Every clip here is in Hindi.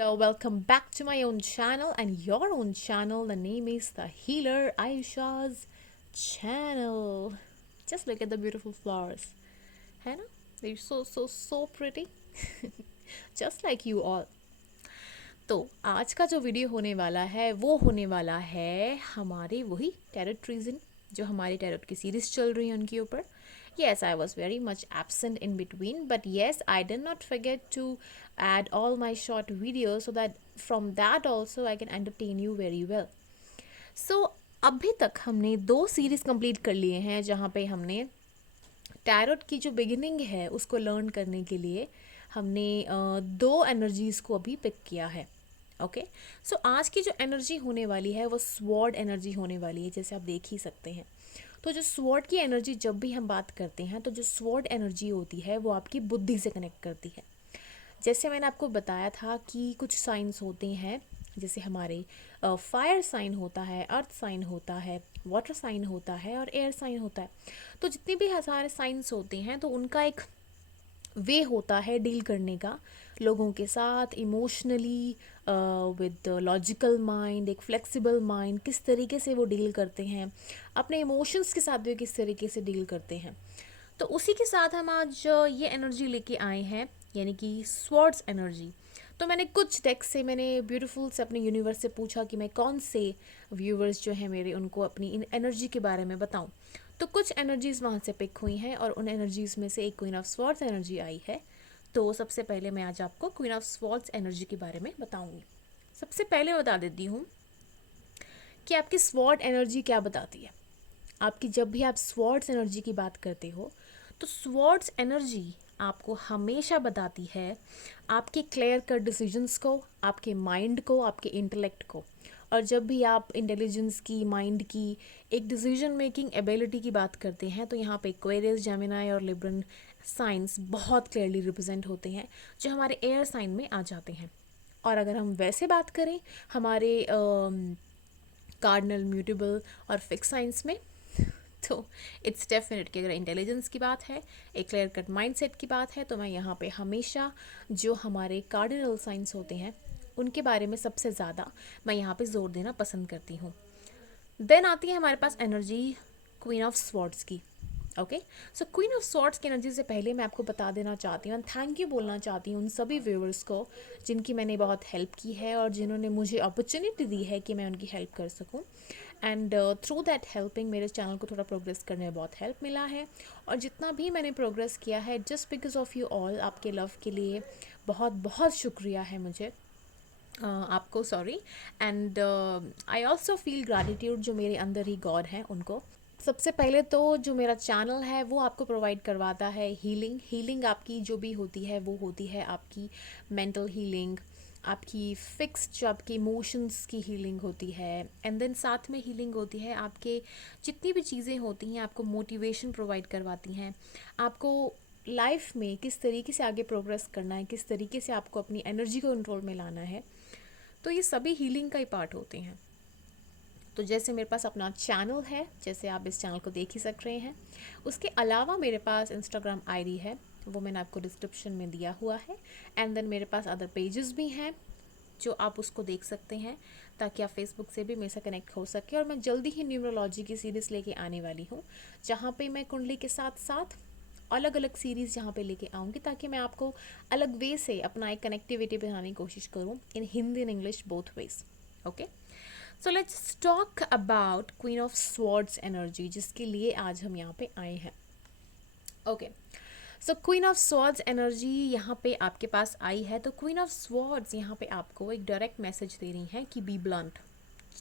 welcome back to my own channel and your own channel. The name is The Healer Aisha's channel. Just look at the beautiful flowers. है ना? They're so pretty. Just like you all. तो आज का जो वीडियो होने वाला है वो होने वाला है हमारे वही टैरोट रीजन जो हमारी टैरोट की सीरीज चल रही है उनके ऊपर. Yes, I was very much absent in between, but yes, I did not forget to add all my short videos so that from that also I can entertain you very well. So अभी तक हमने 2 सीरीज कंप्लीट कर लिए हैं जहाँ पे हमने टैरोट की जो बिगिनिंग है उसको लर्न करने के लिए हमने 2 एनर्जीज़ को अभी पिक किया है. ओके, सो आज की जो एनर्जी होने वाली है वो स्वॉर्ड एनर्जी होने वाली है, जैसे आप देख ही सकते हैं. तो जो स्वॉर्ड की एनर्जी जब भी हम बात करते हैं तो जो स्वॉर्ड एनर्जी होती है वो आपकी बुद्धि से कनेक्ट करती है. जैसे मैंने आपको बताया था कि कुछ साइंस होते हैं, जैसे हमारे फायर साइन होता है, अर्थ साइन होता है, वाटर साइन होता है और एयर साइन होता है. तो जितने भी सारे साइंस होते हैं तो उनका एक वे होता है डील करने का लोगों के साथ इमोशनली विद लॉजिकल माइंड, एक फ्लेक्सिबल माइंड, किस तरीके से वो डील करते हैं, अपने इमोशंस के साथ भी किस तरीके से डील करते हैं. तो उसी के साथ हम आज ये एनर्जी लेके आए हैं, यानी कि स्वॉर्ड्स एनर्जी. तो मैंने कुछ डेक्स से, मैंने ब्यूटीफुल से अपने यूनिवर्स से पूछा कि मैं कौन से व्यूवर्स जो हैं मेरे उनको अपनी इन एनर्जी के बारे में बताऊं. तो कुछ एनर्जीज़ वहाँ से पिक हुई हैं और उन एनर्जीज़ में से एक क्वीन ऑफ स्वॉर्ड्स एनर्जी आई है. तो सबसे पहले मैं आज आपको क्वीन ऑफ स्वॉर्ड्स एनर्जी के बारे में बताऊंगी. सबसे पहले बता देती हूँ कि आपकी स्वॉर्ड एनर्जी क्या बताती है. आपकी जब भी आप स्वॉर्ड्स एनर्जी की बात करते हो तो स्वॉर्ड्स एनर्जी आपको हमेशा बताती है आपके क्लियर कट डिसीजंस को, आपके माइंड को, आपके इंटेलेक्ट को. और जब भी आप इंटेलिजेंस की, माइंड की, एक डिसीजन मेकिंग एबिलिटी की बात करते हैं तो यहाँ पे एक्वेरियस, जेमिनाई और लिब्रन साइंस बहुत क्लियरली रिप्रेजेंट होते हैं जो हमारे एयर साइन में आ जाते हैं. और अगर हम वैसे बात करें हमारे कार्डिनल, म्यूटेबल और फिक्स साइंस में, तो इट्स डेफिनेट कि अगर इंटेलिजेंस की बात है, एक क्लियर कट माइंडसेट की बात है, तो मैं यहाँ पे हमेशा जो हमारे कार्डिनल साइंस होते हैं उनके बारे में सबसे ज़्यादा मैं यहाँ पे जोर देना पसंद करती हूँ. देन आती है हमारे पास एनर्जी क्वीन ऑफ स्वॉर्ड्स की. Okay, so queen of swords की एनर्जी से पहले मैं आपको बता देना चाहती हूँ, थैंक यू बोलना चाहती हूँ उन सभी व्यूअर्स को जिनकी मैंने बहुत हेल्प की है और जिन्होंने मुझे अपॉर्चुनिटी दी है कि मैं उनकी हेल्प कर सकूँ. एंड थ्रू दैट हेल्पिंग मेरे चैनल को थोड़ा प्रोग्रेस करने में बहुत हेल्प मिला है. और जितना भी मैंने प्रोग्रेस किया है just because of you all, आपके लव के लिए बहुत बहुत शुक्रिया है मुझे, आपको sorry. And I also feel gratitude जो मेरे अंदर ही गॉड हैं उनको. सबसे पहले तो जो मेरा चैनल है वो आपको प्रोवाइड करवाता है हीलिंग आपकी जो भी होती है वो होती है आपकी मेंटल हीलिंग, आपकी फिक्स्ड जो आपकी इमोशंस की हीलिंग होती है. एंड देन साथ में हीलिंग होती है आपके जितनी भी चीज़ें होती हैं, आपको मोटिवेशन प्रोवाइड करवाती हैं, आपको लाइफ में किस तरीके से आगे प्रोग्रेस करना है, किस तरीके से आपको अपनी एनर्जी को कंट्रोल में लाना है. तो ये सभी हीलिंग का ही पार्ट होते हैं. तो जैसे मेरे पास अपना चैनल है, जैसे आप इस चैनल को देख ही सक रहे हैं, उसके अलावा मेरे पास इंस्टाग्राम आईडी है, वो मैंने आपको डिस्क्रिप्शन में दिया हुआ है. एंड देन मेरे पास अदर पेजेस भी हैं जो आप उसको देख सकते हैं ताकि आप फेसबुक से भी मेरे से कनेक्ट हो सके. और मैं जल्दी ही न्यूमरोलॉजी की सीरीज़ लेके आने वाली हूँ जहाँ पे मैं कुंडली के साथ साथ अलग अलग सीरीज़ जहाँ पे लेके आऊँगी ताकि मैं आपको अलग वे से अपना एक कनेक्टिविटी बनाने की कोशिश करूँ in Hindi and English both ways. Okay, so let's talk about queen of swords energy जिसके लिए आज हम यहाँ पे आए हैं. Okay, so queen of swords energy यहाँ पे आपके पास आई है. तो क्वीन ऑफ स्वॉर्ड्स यहाँ पे आपको एक डायरेक्ट मैसेज दे रही है कि be blunt.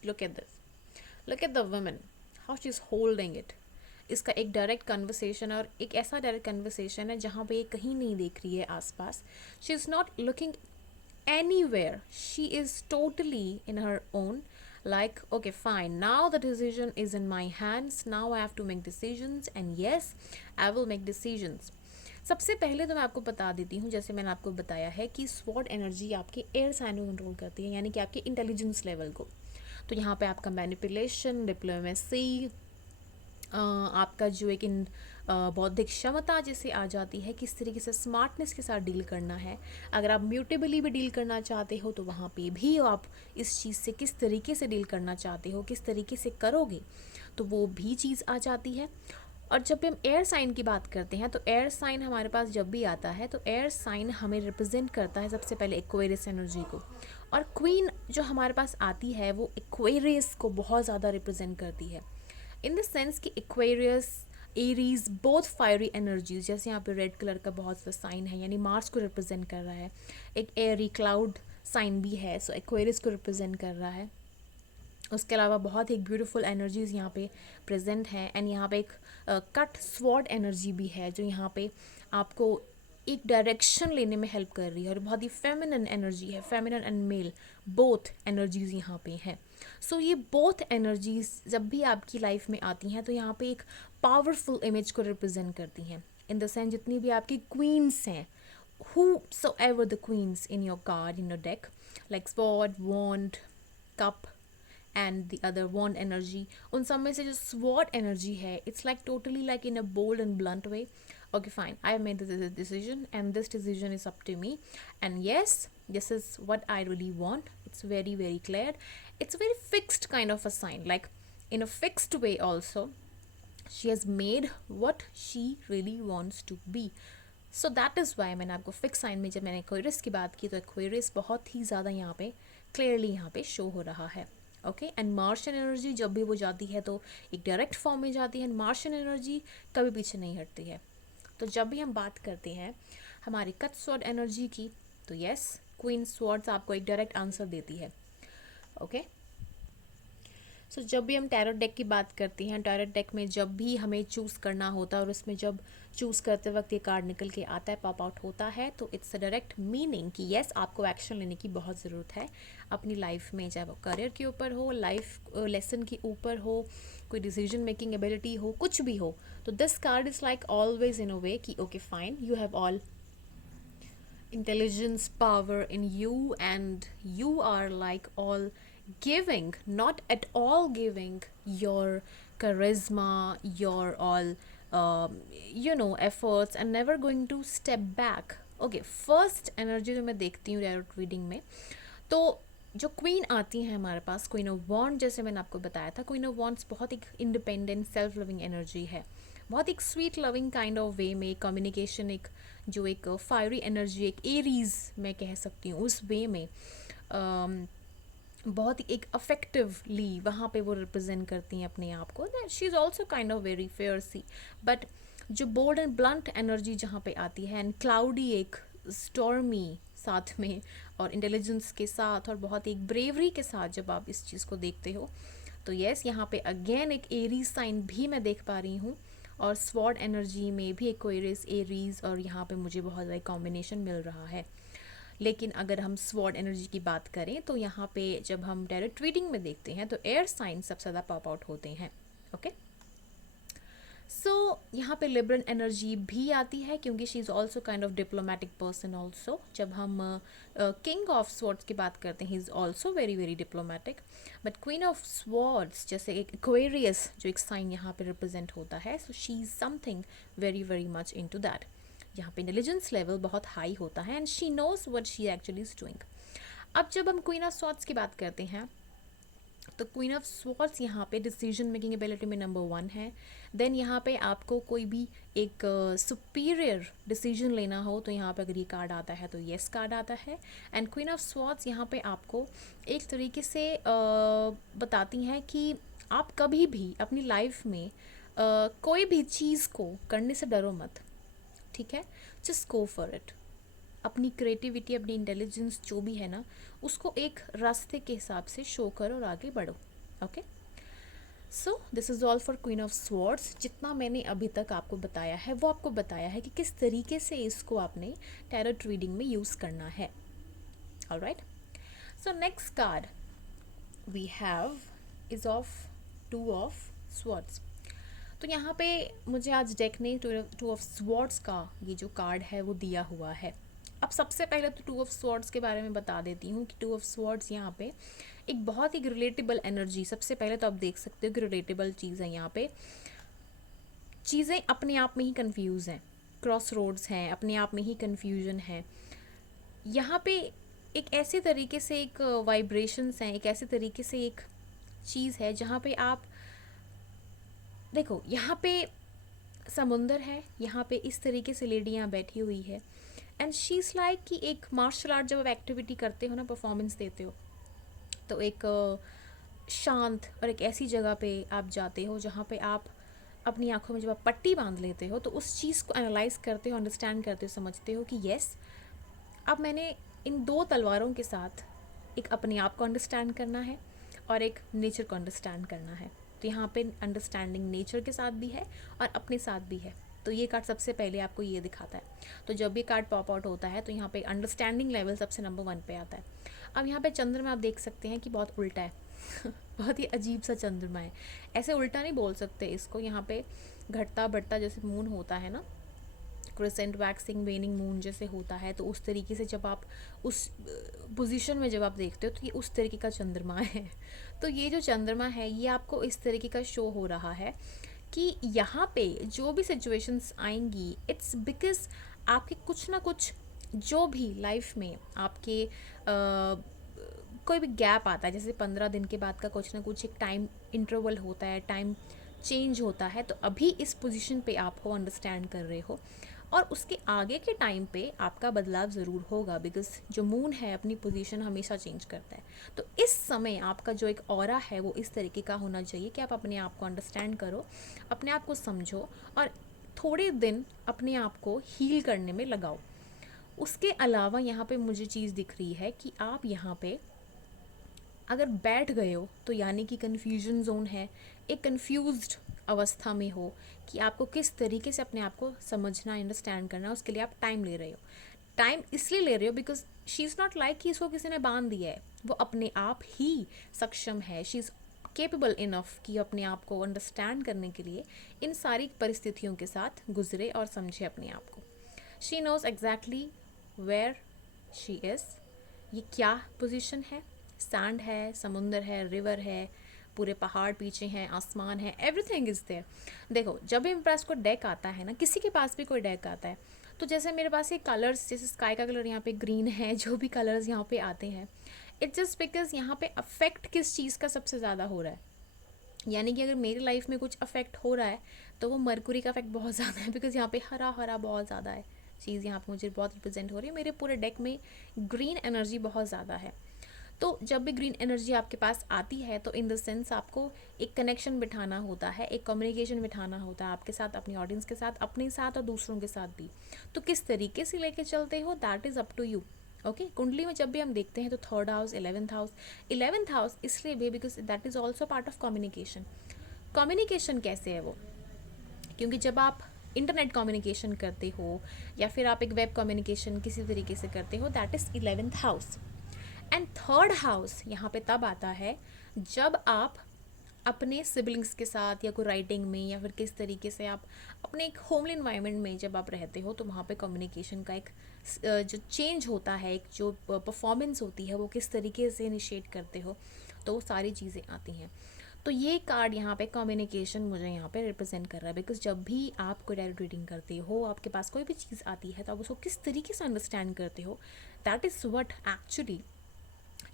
Look at this, look at the woman, how she is holding it. इसका एक डायरेक्ट कन्वर्सेशन, और एक ऐसा डायरेक्ट कन्वर्सेशन है जहाँ पे ये कहीं नहीं देख रही है आसपास. She is not looking anywhere, she is totally in her own, like okay fine, now the decision is in my hands, now I have to make decisions and yes I will make decisions. सबसे पहले तो मैं आपको बता देती हूँ, जैसे मैंने आपको बताया है कि स्वॉर्ड एनर्जी आपके एयर साइन को कंट्रोल करती है, यानी कि आपके इंटेलिजेंस लेवल को. तो यहाँ पे आपका मैनिपुलेशन, डिप्लोमेसी, आपका जो एक इन बौद्धिक क्षमता जैसे आ जाती है, किस तरीके से स्मार्टनेस के साथ डील करना है। अगर आप म्यूटेबली भी डील करना चाहते हो तो वहाँ पे भी आप इस चीज़ से किस तरीके से डील करना चाहते हो, किस तरीके से करोगे, तो वो भी चीज़ आ जाती है। और जब भी हम एयर साइन की बात करते हैं तो एयर साइन हमारे पास जब भी आता है तो एयर साइन हमें रिप्रेजेंट करता है सबसे पहले एक्वेरियस एनर्जी को। और क्वीन जो हमारे पास आती है वो एक्वेरियस को बहुत ज़्यादा रिप्रेजेंट करती है, इन द सेंस कि Aquarius Aries both fiery energies, जैसे यहाँ पे रेड कलर का बहुत सा साइन है यानी मार्स को रिप्रेजेंट कर रहा है। एक एयरी क्लाउड साइन भी है, सो एक्वेरियस को रिप्रेजेंट कर रहा है। उसके अलावा बहुत ही ब्यूटीफुल एनर्जीज यहाँ पे प्रेजेंट हैं। एंड यहाँ पे एक कट स्वॉर्ड एनर्जी भी है जो यहाँ पे आपको एक डायरेक्शन लेने में हेल्प कर रही है, और बहुत ही फेमिनिन एनर्जी है, feminine and male both energies यहाँ पे हैं। सो ये बोथ एनर्जीज जब भी आपकी लाइफ में आती हैं तो यहाँ पे एक पावरफुल इमेज को रिप्रेजेंट करती हैं। इन द सेंस जितनी भी आपकी क्वींस हैं, whosoever the queens in your card, in your deck, like sword, wand, cup and the other wand energy, उन सब में से जो स्वॉट एनर्जी है, it's like totally like in a bold and blunt way, okay fine, I have made this decision and this decision is up to me, and yes, this is what I really want. It's very very clear, it's a very fixed kind of a sign, like in a fixed way also she has made what she really wants to be. So that is why मैंने आपको फिक्स साइन में जब मैंने एक्वेरियस की बात की तो एक्वेरियस बहुत ही ज़्यादा यहाँ पे क्लियरली यहाँ पे शो हो रहा है। ओके, एंड मार्शियन एनर्जी जब भी वो जाती है तो एक डायरेक्ट फॉर्म में जाती है, एंड मार्शियन एनर्जी कभी पीछे नहीं हटती है। तो जब भी हम बात करते हैं हमारी कट स्वॉर्ड एनर्जी की, तो यस, क्वीन स्वॉर्ड्स आपको एक डायरेक्ट आंसर देती है। ओके, सो जब भी हम टैरोट डेक की बात करते हैं, टैरोट डेक में जब भी हमें चूज़ करना होता है और उसमें जब चूज़ करते वक्त ये कार्ड निकल के आता है, पॉप आउट होता है, तो इट्स अ डायरेक्ट मीनिंग कि येस आपको एक्शन लेने की बहुत ज़रूरत है अपनी लाइफ में, चाहे वो करियर के ऊपर हो, लाइफ लेसन के ऊपर हो, कोई डिसीजन मेकिंग एबिलिटी हो, कुछ भी हो। तो this card is like always in a way कि okay fine, you have all intelligence power in you and you are like all giving, not at all giving your charisma, your all efforts, and never going to step back. Okay, first energy जो मैं देखती हूँ टैरोट रीडिंग में, तो जो क्वीन आती है हमारे पास, क्वीन ऑफ वॉन्ड, जैसे मैंने आपको बताया था, क्वीन ऑफ वॉन्ड्स बहुत एक इंडिपेंडेंट सेल्फ लविंग एनर्जी है, बहुत एक स्वीट लविंग काइंड ऑफ वे में कम्युनिकेशन, एक जो एक फायरी एनर्जी, एक एरीज मैं कह सकती हूँ उस वे में बहुत ही एक अफेक्टिवली वहाँ पे वो रिप्रेजेंट करती हैं अपने आप को। She is also kind of very fierce, but जो बोल्ड एंड ब्लंट एनर्जी जहाँ पे आती है, एंड क्लाउडी एक स्टॉर्मी साथ में, और इंटेलिजेंस के साथ और बहुत एक ब्रेवरी के साथ जब आप इस चीज़ को देखते हो, तो येस यहाँ पे अगेन एक एरीज साइन भी मैं देख पा रही हूँ, और स्वॉर्ड एनर्जी में भी एक्वेरियस, एरीज, और यहाँ पे मुझे बहुत ज़्यादा कॉम्बिनेशन मिल रहा है। लेकिन अगर हम स्वॉर्ड एनर्जी की बात करें तो यहाँ पे जब हम डायरेक्ट रीडिंग में देखते हैं तो एयर साइन सबसे ज़्यादा पॉप आउट होते हैं। ओके, सो यहाँ पे लिबरल एनर्जी भी आती है क्योंकि she is also kind of diplomatic person also. जब हम किंग ऑफ स्वॉर्ड्स की बात करते हैं, he is also very very diplomatic, but queen of swords जैसे एक एक्वेरियस जो एक साइन यहाँ पे रिप्रेजेंट होता है, so she is something very very much in to that. यहाँ पे इंटेलिजेंस लेवल बहुत हाई होता है, and she knows what she actually is doing. अब जब हम क्वीन ऑफ स्वॉर्ड्स की बात करते हैं तो क्वीन ऑफ स्वॉर्ड्स यहाँ पे डिसीजन मेकिंग एबिलिटी में नंबर 1 है। देन यहाँ पे आपको कोई भी एक सुपीरियर डिसीजन लेना हो तो यहाँ पे अगर ये कार्ड आता है तो येस कार्ड आता है। एंड क्वीन ऑफ स्वॉर्ड्स यहाँ पे आपको एक तरीके से बताती हैं कि आप कभी भी अपनी लाइफ में कोई भी चीज़ को करने से डरो मत, ठीक है, जस्ट गो फॉर इट। अपनी क्रिएटिविटी, अपनी इंटेलिजेंस जो भी है ना, उसको एक रास्ते के हिसाब से शो करो और आगे बढ़ो। Okay, so this is all for queen of swords. जितना मैंने अभी तक आपको बताया है वो आपको बताया है कि किस तरीके से इसको आपने टैरोट रीडिंग में यूज़ करना है। Alright, so next card we have is of 2 of swords. तो यहाँ पे मुझे आज डेक ने 2 ऑफ स्वॉर्ड्स का ये जो कार्ड है वो दिया हुआ है। अब सबसे पहले तो 2 ऑफ स्वॉर्ड्स के बारे में बता देती हूँ कि 2 ऑफ स्वॉर्ड्स यहाँ पे एक बहुत ही रिलेटेबल एनर्जी, सबसे पहले तो आप देख सकते हो कि रिलेटेबल चीज़ है यहाँ पे। चीज़ें अपने आप में ही कंफ्यूज हैं, क्रॉस रोड्स हैं, अपने आप में ही कंफ्यूजन है। यहाँ पे एक ऐसे तरीके से एक वाइब्रेशंस हैं, एक ऐसे तरीके से एक चीज़ है जहाँ पे आप देखो, यहाँ पे समुंदर है, यहाँ पे इस तरीके से लेडियाँ बैठी हुई है एंड शी इज़ लाइक कि एक मार्शल आर्ट जब आप एक्टिविटी करते हो ना, परफॉर्मेंस देते हो, तो एक शांत और एक ऐसी जगह पे आप जाते हो जहाँ पे आप अपनी आंखों में जब आप पट्टी बांध लेते हो तो उस चीज़ को एनालाइज करते हो, अंडरस्टैंड करते हो, समझते हो कि यस, अब मैंने इन दो तलवारों के साथ एक अपने आप को अंडरस्टैंड करना है और एक नेचर को अंडरस्टैंड करना है। तो यहाँ पे अंडरस्टैंडिंग नेचर के साथ भी है और अपने साथ भी है। तो ये कार्ड सबसे पहले आपको ये दिखाता है। तो जब भी कार्ड पॉप आउट होता है तो यहाँ पे अंडरस्टैंडिंग लेवल सबसे नंबर 1 पे आता है। अब यहाँ पे चंद्रमा आप देख सकते हैं कि बहुत उल्टा है बहुत ही अजीब सा चंद्रमा है। ऐसे उल्टा नहीं बोल सकते इसको, यहाँ पे घटता बढ़ता जैसे मून होता है ना, क्रिसेंट, वैक्सिंग, वेनिंग मून जैसे होता है, तो उस तरीके से जब आप उस पोजीशन में जब आप देखते हो तो ये उस तरीके का चंद्रमा है। तो ये जो चंद्रमा है ये आपको इस तरीके का शो हो रहा है कि यहाँ पे जो भी सिचुएशंस आएंगी, इट्स बिकॉज आपके कुछ ना कुछ जो भी लाइफ में आपके कोई भी गैप आता है, जैसे 15 दिन के बाद का कुछ ना कुछ एक टाइम इंटरवल होता है, टाइम चेंज होता है, तो अभी इस पोजीशन पे आप हो, अंडरस्टैंड कर रहे हो, और उसके आगे के टाइम पे आपका बदलाव ज़रूर होगा बिकॉज जो मून है अपनी पोजीशन हमेशा चेंज करता है। तो इस समय आपका जो एक ऑरा है वो इस तरीके का होना चाहिए कि आप अपने आप को अंडरस्टैंड करो, अपने आप को समझो और थोड़े दिन अपने आप को हील करने में लगाओ। उसके अलावा यहाँ पे मुझे चीज़ दिख रही है कि आप यहाँ पे अगर बैठ गए हो तो यानी कि कन्फ्यूजन जोन है, एक कन्फ्यूज्ड अवस्था में हो कि आपको किस तरीके से अपने आप को समझना, अंडरस्टैंड करना, उसके लिए आप टाइम ले रहे हो। टाइम इसलिए ले रहे हो because she is not like कि इसको किसी ने बांध दिया है, वो अपने आप ही सक्षम है, शी इज़ केपेबल इनफ कि अपने आप को अंडरस्टैंड करने के लिए इन सारी परिस्थितियों के साथ गुजरे और समझे अपने आप को। She knows exactly where she is, ये क्या पोजीशन है, सैंड है, समुंदर है, रिवर है, पूरे पहाड़ पीछे हैं, आसमान है, एवरीथिंग इज़ देयर। देखो, जब भी मेरे पास कोई डेक आता है ना, किसी के पास भी कोई डेक आता है, तो जैसे मेरे पास ये कलर्स, जैसे स्काई का कलर यहाँ पे ग्रीन है, जो भी कलर्स यहाँ पे आते हैं, इट्स जस्ट बिकॉज यहाँ पे अफेक्ट किस चीज़ का सबसे ज़्यादा हो रहा है। यानी कि अगर मेरी लाइफ में कुछ अफेक्ट हो रहा है तो वो मरकुरी का अफेक्ट बहुत ज़्यादा है, बिकॉज यहाँ पे हरा हरा बहुत ज़्यादा है चीज़, यहाँ पे मुझे बहुत रिप्रेजेंट हो रही है। मेरे पूरे डेक में ग्रीन एनर्जी बहुत ज़्यादा है। तो जब भी ग्रीन एनर्जी आपके पास आती है तो इन द सेंस आपको एक कनेक्शन बिठाना होता है, एक कम्युनिकेशन बिठाना होता है आपके साथ, अपनी ऑडियंस के साथ, अपने साथ और दूसरों के साथ भी। तो किस तरीके से लेके चलते हो, that is up to you. Okay, कुंडली में जब भी हम देखते हैं तो 3rd हाउस, 11th हाउस इसलिए भी because that is also part of communication. Communication कैसे है वो, क्योंकि जब आप इंटरनेट कम्युनिकेशन करते हो या फिर आप एक वेब कम्युनिकेशन किसी तरीके से करते हो, that is 11th house. And 3rd house यहाँ पे तब आता है जब आप अपने सिबलिंग्स के साथ या कोई राइटिंग में या फिर किस तरीके से आप अपने एक होमली इन्वायरमेंट में जब आप रहते हो, तो वहाँ पे कम्युनिकेशन का एक जो चेंज होता है, एक जो परफॉर्मेंस होती है वो किस तरीके से इनिशिएट करते हो, तो वो सारी चीज़ें आती हैं। तो ये कार्ड यहाँ पे कम्युनिकेशन मुझे यहाँ पे रिप्रेजेंट कर रहा है, बिकॉज जब भी आप कोई डायरेक्ट रीडिंग करते हो, आपके पास कोई भी चीज़ आती है तो आप उसको किस तरीके से अंडरस्टैंड करते हो, that is what actually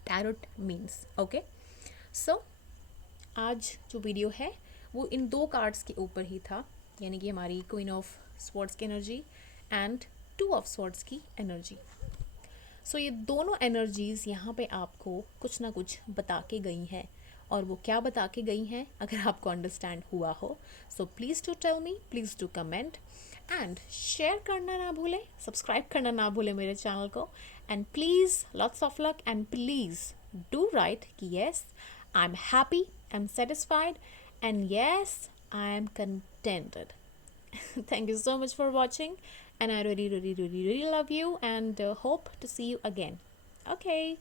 tarot means. Okay, so आज जो वीडियो है वो इन 2 कार्ड्स के ऊपर ही था, यानी कि हमारी क्वीन ऑफ स्वॉर्ड्स की एनर्जी एंड 2 ऑफ स्वॉर्ड्स की एनर्जी। सो ये दोनों एनर्जीज़ यहाँ पे आपको कुछ ना कुछ बता के गई हैं, और वो क्या बता के गई हैं अगर आपको अंडरस्टैंड हुआ हो, so please to tell me, please to comment and share करना ना भूलें, सब्सक्राइब करना ना भूलें मेरे चैनल को, and please lots of luck and please do write कि yes I am happy, I am satisfied and yes I am contented. Thank you so much for watching, and I really love you and hope to see you again. Okay.